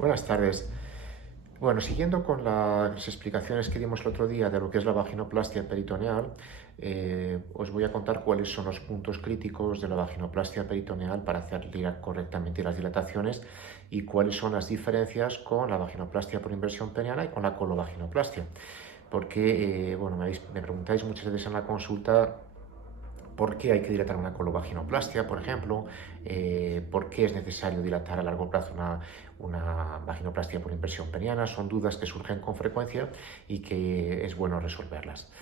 Buenas tardes. Bueno, siguiendo con las explicaciones que dimos el otro día de lo que es la vaginoplastia peritoneal, os voy a contar cuáles son los puntos críticos de la vaginoplastia peritoneal para hacer correctamente las dilataciones y cuáles son las diferencias con la vaginoplastia por inversión peniana y con la colovaginoplastia. Porque, bueno, me preguntáis muchas veces en la consulta por qué hay que dilatar una colovaginoplastia, por ejemplo, por qué es necesario dilatar a largo plazo una vaginoplastia por inversión peniana. Son dudas que surgen con frecuencia y que es bueno resolverlas.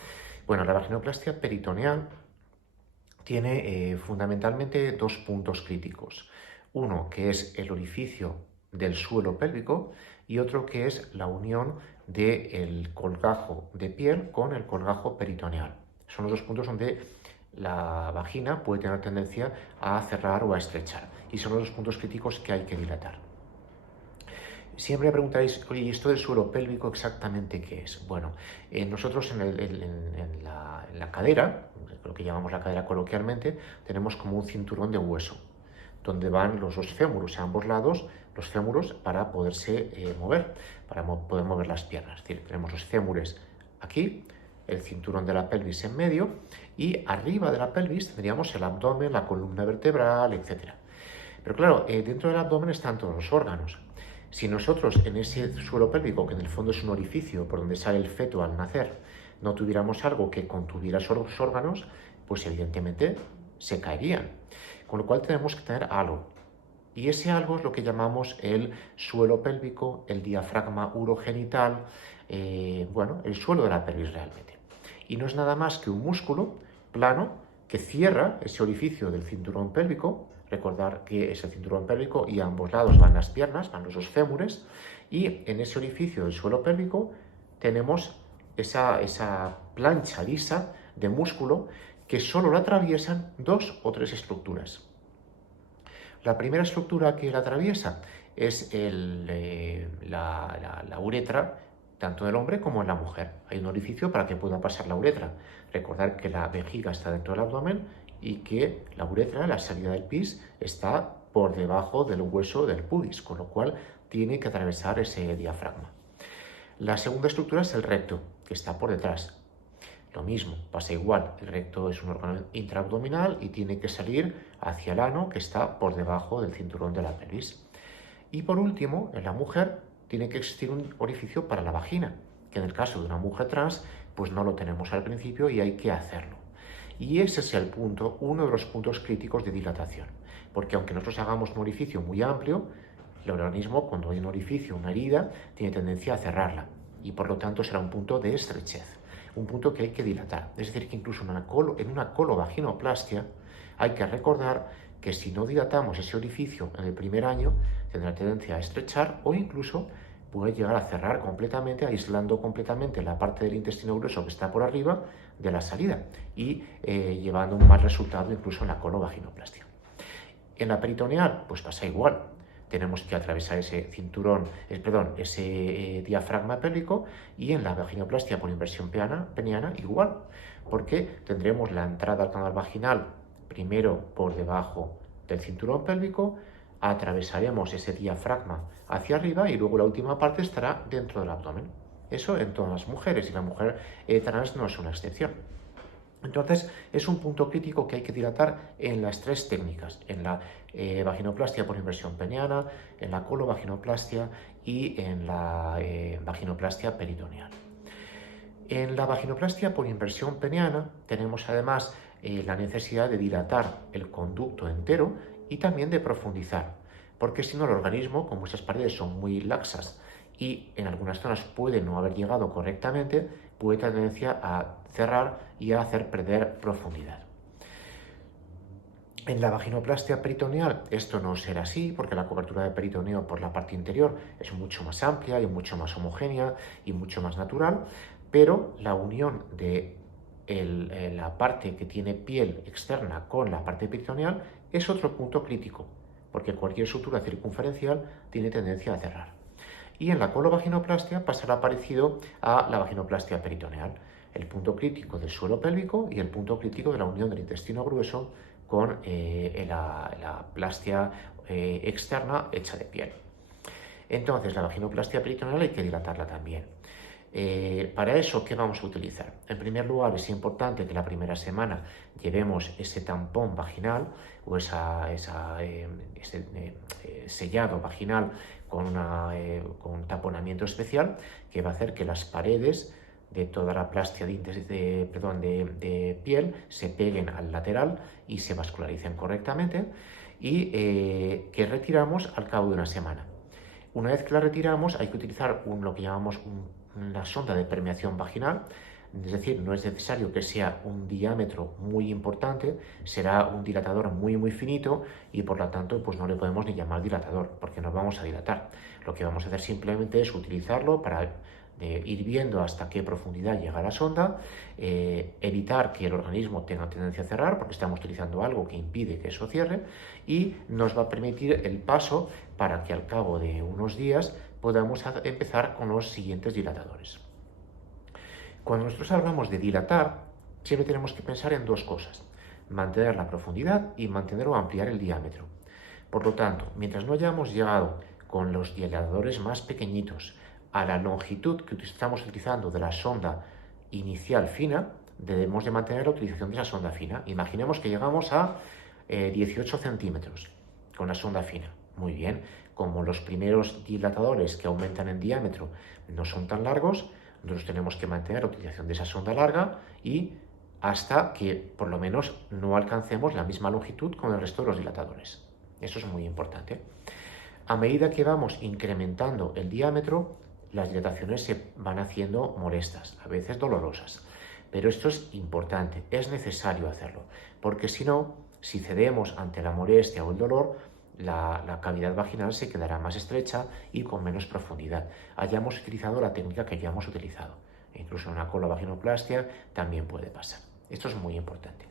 Bueno, la vaginoplastia peritoneal tiene fundamentalmente dos puntos críticos. Uno que es el orificio del suelo pélvico y otro que es la unión del colgajo de piel con el colgajo peritoneal. Son los dos puntos donde la vagina puede tener tendencia a cerrar o a estrechar y son los dos puntos críticos que hay que dilatar. Siempre me preguntáis, oye, ¿y esto del suelo pélvico exactamente qué es? Bueno, nosotros en la cadera, lo que llamamos la cadera coloquialmente, tenemos como un cinturón de hueso, donde van los dos fémuros a ambos lados, los fémuros para poderse mover, para poder mover las piernas. Es decir, tenemos los fémures aquí, el cinturón de la pelvis en medio, y arriba de la pelvis tendríamos el abdomen, la columna vertebral, etc. Pero claro, dentro del abdomen están todos los órganos. Si nosotros en ese suelo pélvico, que en el fondo es un orificio por donde sale el feto al nacer, no tuviéramos algo que contuviera esos órganos, pues evidentemente se caerían. Con lo cual tenemos que tener algo. Y ese algo es lo que llamamos el suelo pélvico, el diafragma urogenital, bueno, el suelo de la pelvis realmente. Y no es nada más que un músculo plano que cierra ese orificio del cinturón pélvico. Recordar que es el cinturón pélvico y a ambos lados van las piernas, van los dos fémures, y en ese orificio del suelo pélvico tenemos esa plancha lisa de músculo que solo la atraviesan dos o tres estructuras. La primera estructura que la atraviesa es la uretra, tanto en el hombre como en la mujer. Hay un orificio para que pueda pasar la uretra. Recordar que la vejiga está dentro del abdomen y que la uretra, la salida del pis, está por debajo del hueso del pubis, con lo cual tiene que atravesar ese diafragma. La segunda estructura es el recto, que está por detrás. Lo mismo, pasa igual, el recto es un órgano intraabdominal y tiene que salir hacia el ano, que está por debajo del cinturón de la pelvis. Y por último, en la mujer tiene que existir un orificio para la vagina, que en el caso de una mujer trans, pues no lo tenemos al principio y hay que hacerlo. Y ese es el punto, uno de los puntos críticos de dilatación, porque aunque nosotros hagamos un orificio muy amplio, el organismo, cuando hay un orificio, una herida, tiene tendencia a cerrarla y por lo tanto será un punto de estrechez, un punto que hay que dilatar. Es decir, que incluso en una colovaginoplastia hay que recordar que si no dilatamos ese orificio en el primer año, tendrá tendencia a estrechar o incluso puede llegar a cerrar completamente, aislando completamente la parte del intestino grueso que está por arriba de la salida y llevando un mal resultado incluso en la colovaginoplastia. En la peritoneal, pues pasa igual. Tenemos que atravesar ese ese diafragma pélvico, y en la vaginoplastia por inversión peniana igual, porque tendremos la entrada al canal vaginal primero por debajo del cinturón pélvico, atravesaremos ese diafragma hacia arriba y luego la última parte estará dentro del abdomen. Eso en todas las mujeres, y la mujer trans no es una excepción. Entonces, es un punto crítico que hay que dilatar en las tres técnicas, en la vaginoplastia por inversión peniana, en la colovaginoplastia y en la vaginoplastia peritoneal. En la vaginoplastia por inversión peniana tenemos además la necesidad de dilatar el conducto entero y también de profundizar, porque si no el organismo, como estas paredes son muy laxas y en algunas zonas puede no haber llegado correctamente, puede tener tendencia a cerrar y a hacer perder profundidad. En la vaginoplastia peritoneal esto no será así, porque la cobertura de peritoneo por la parte interior es mucho más amplia y mucho más homogénea y mucho más natural, pero la unión de la parte que tiene piel externa con la parte peritoneal es otro punto crítico, porque cualquier sutura circunferencial tiene tendencia a cerrar. Y en la colovaginoplastia pasará parecido a la vaginoplastia peritoneal, el punto crítico del suelo pélvico y el punto crítico de la unión del intestino grueso con la plastia externa hecha de piel. Entonces, la vaginoplastia peritoneal hay que dilatarla también. Para eso, ¿qué vamos a utilizar? En primer lugar, es importante que la primera semana llevemos ese tampón vaginal o ese sellado vaginal con un taponamiento especial que va a hacer que las paredes de toda la plastia de piel se peguen al lateral y se vascularicen correctamente y que retiramos al cabo de una semana. Una vez que la retiramos hay que utilizar lo que llamamos una sonda de permeación vaginal, es decir, no es necesario que sea un diámetro muy importante, será un dilatador muy finito y por lo tanto pues no le podemos ni llamar dilatador porque no vamos a dilatar. Lo que vamos a hacer simplemente es utilizarlo para ir viendo hasta qué profundidad llega la sonda, evitar que el organismo tenga tendencia a cerrar porque estamos utilizando algo que impide que eso cierre y nos va a permitir el paso para que al cabo de unos días podamos empezar con los siguientes dilatadores. Cuando nosotros hablamos de dilatar, siempre tenemos que pensar en dos cosas: mantener la profundidad y mantener o ampliar el diámetro. Por lo tanto, mientras no hayamos llegado con los dilatadores más pequeñitos a la longitud que estamos utilizando de la sonda inicial fina, debemos de mantener la utilización de esa sonda fina. Imaginemos que llegamos a 18 centímetros con la sonda fina. Muy bien, como los primeros dilatadores que aumentan en diámetro no son tan largos, nosotros tenemos que mantener la utilización de esa sonda larga y hasta que por lo menos no alcancemos la misma longitud con el resto de los dilatadores. Eso es muy importante. A medida que vamos incrementando el diámetro, las dilataciones se van haciendo molestas, a veces dolorosas. Pero esto es importante, es necesario hacerlo, porque si no, si cedemos ante la molestia o el dolor, la cavidad vaginal se quedará más estrecha y con menos profundidad. Hayamos utilizado la técnica que ya hemos utilizado. Incluso en una colovaginoplastia también puede pasar. Esto es muy importante.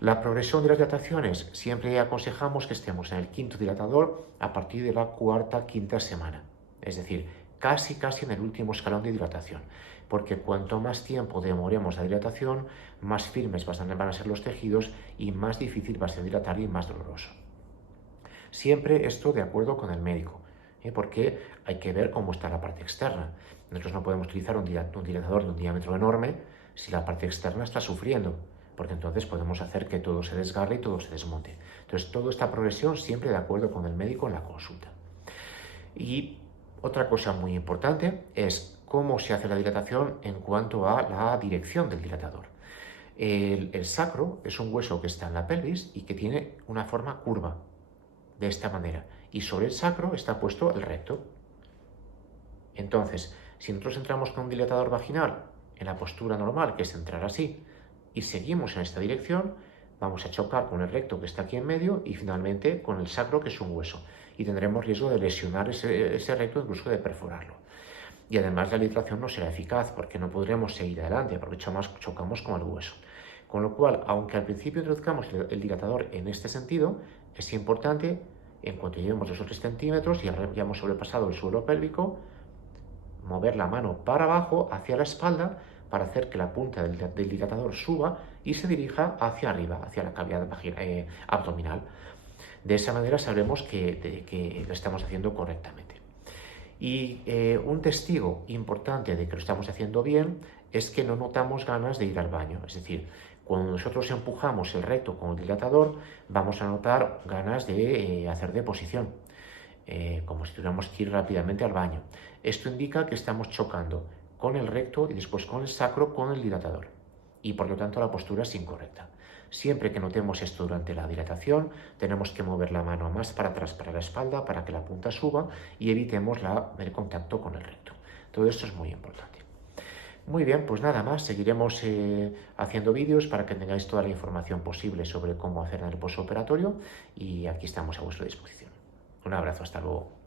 La progresión de las dilataciones, siempre aconsejamos que estemos en el quinto dilatador a partir de la cuarta, quinta semana. Es decir, casi en el último escalón de dilatación. Porque cuanto más tiempo demoremos la dilatación, más firmes van a ser los tejidos y más difícil va a ser dilatar y más doloroso. Siempre esto de acuerdo con el médico, porque hay que ver cómo está la parte externa. Nosotros no podemos utilizar un dilatador de un diámetro enorme si la parte externa está sufriendo, porque entonces podemos hacer que todo se desgarre y todo se desmonte. Entonces, toda esta progresión siempre de acuerdo con el médico en la consulta. Y otra cosa muy importante es cómo se hace la dilatación en cuanto a la dirección del dilatador. El sacro es un hueso que está en la pelvis y que tiene una forma curva, de esta manera, y sobre el sacro está puesto el recto. Entonces, si nosotros entramos con un dilatador vaginal en la postura normal, que es entrar así, y seguimos en esta dirección, vamos a chocar con el recto que está aquí en medio y finalmente con el sacro, que es un hueso, y tendremos riesgo de lesionar ese recto, incluso de perforarlo. Y además la dilatación no será eficaz porque no podremos seguir adelante, porque chocamos con el hueso. Con lo cual, aunque al principio introduzcamos el dilatador en este sentido, es importante, en cuanto lleguemos 2 o 3 centímetros y ya hemos sobrepasado el suelo pélvico, mover la mano para abajo, hacia la espalda, para hacer que la punta del dilatador suba y se dirija hacia arriba, hacia la cavidad abdominal. De esa manera sabremos que lo estamos haciendo correctamente. Y un testigo importante de que lo estamos haciendo bien es que no notamos ganas de ir al baño. Es decir, cuando nosotros empujamos el recto con el dilatador, vamos a notar ganas de hacer deposición, como si tuviéramos que ir rápidamente al baño. Esto indica que estamos chocando con el recto y después con el sacro con el dilatador. Y por lo tanto la postura es incorrecta. Siempre que notemos esto durante la dilatación, tenemos que mover la mano más para atrás, para la espalda, para que la punta suba y evitemos el contacto con el recto. Todo esto es muy importante. Muy bien, pues nada más, seguiremos haciendo vídeos para que tengáis toda la información posible sobre cómo hacer en el postoperatorio y aquí estamos a vuestra disposición. Un abrazo, hasta luego.